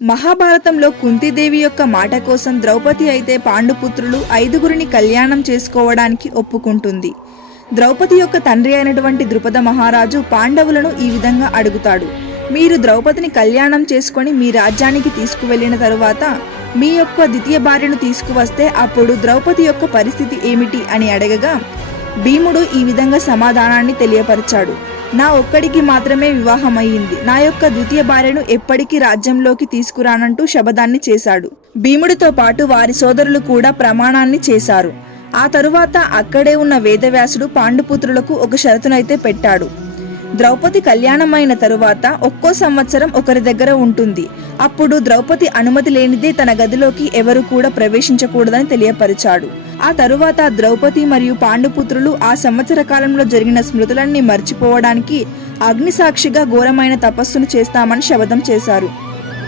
మహాభారతంలో కుంతిదేవి యొక్క మాట కోసం ద్రౌపది అయితే పాండుపుత్రులు ఐదుగురిని కళ్యాణం చేసుకోవడానికి ఒప్పుకుంటుంది. ద్రౌపది యొక్క తండ్రి అయినటువంటి ద్రుపద మహారాజు పాండవులను ఈ విధంగా అడుగుతాడు. మీరు ద్రౌపదిని కళ్యాణం చేసుకొని మీ రాజ్యానికి తీసుకువెళ్ళిన తరువాత మీ యొక్క ద్వితీయ భార్యను తీసుకువస్తే అప్పుడు ద్రౌపది యొక్క పరిస్థితి ఏమిటి అని అడగగా భీముడు ఈ విధంగా సమాధానాన్ని తెలియపరిచాడు. నా ఒక్కడికి మాత్రమే వివాహమయ్యింది. నా యొక్క ద్వితీయ భార్యను ఎప్పటికీ రాజ్యంలోకి తీసుకురానంటూ శబదాన్ని చేశాడు. భీముడితో పాటు వారి సోదరులు కూడా ప్రమాణాన్ని చేశారు. ఆ తరువాత అక్కడే ఉన్న వేదవ్యాసుడు పాండుపుత్రులకు ఒక షరతునైతే పెట్టాడు. ద్రౌపది కళ్యాణమైన తరువాత ఒక్కో సంవత్సరం ఒకరి దగ్గర ఉంటుంది. అప్పుడు ద్రౌపది అనుమతి లేనిదే తన గదిలోకి ఎవరు కూడా ప్రవేశించకూడదని తెలియపరిచాడు. ఆ తరువాత ద్రౌపది మరియు పాండుపుత్రులు ఆ సంవత్సర కాలంలో జరిగిన స్మృతులన్నీ మర్చిపోవడానికి అగ్నిసాక్షిగా ఘోరమైన తపస్సును చేస్తామని శపథం చేశారు.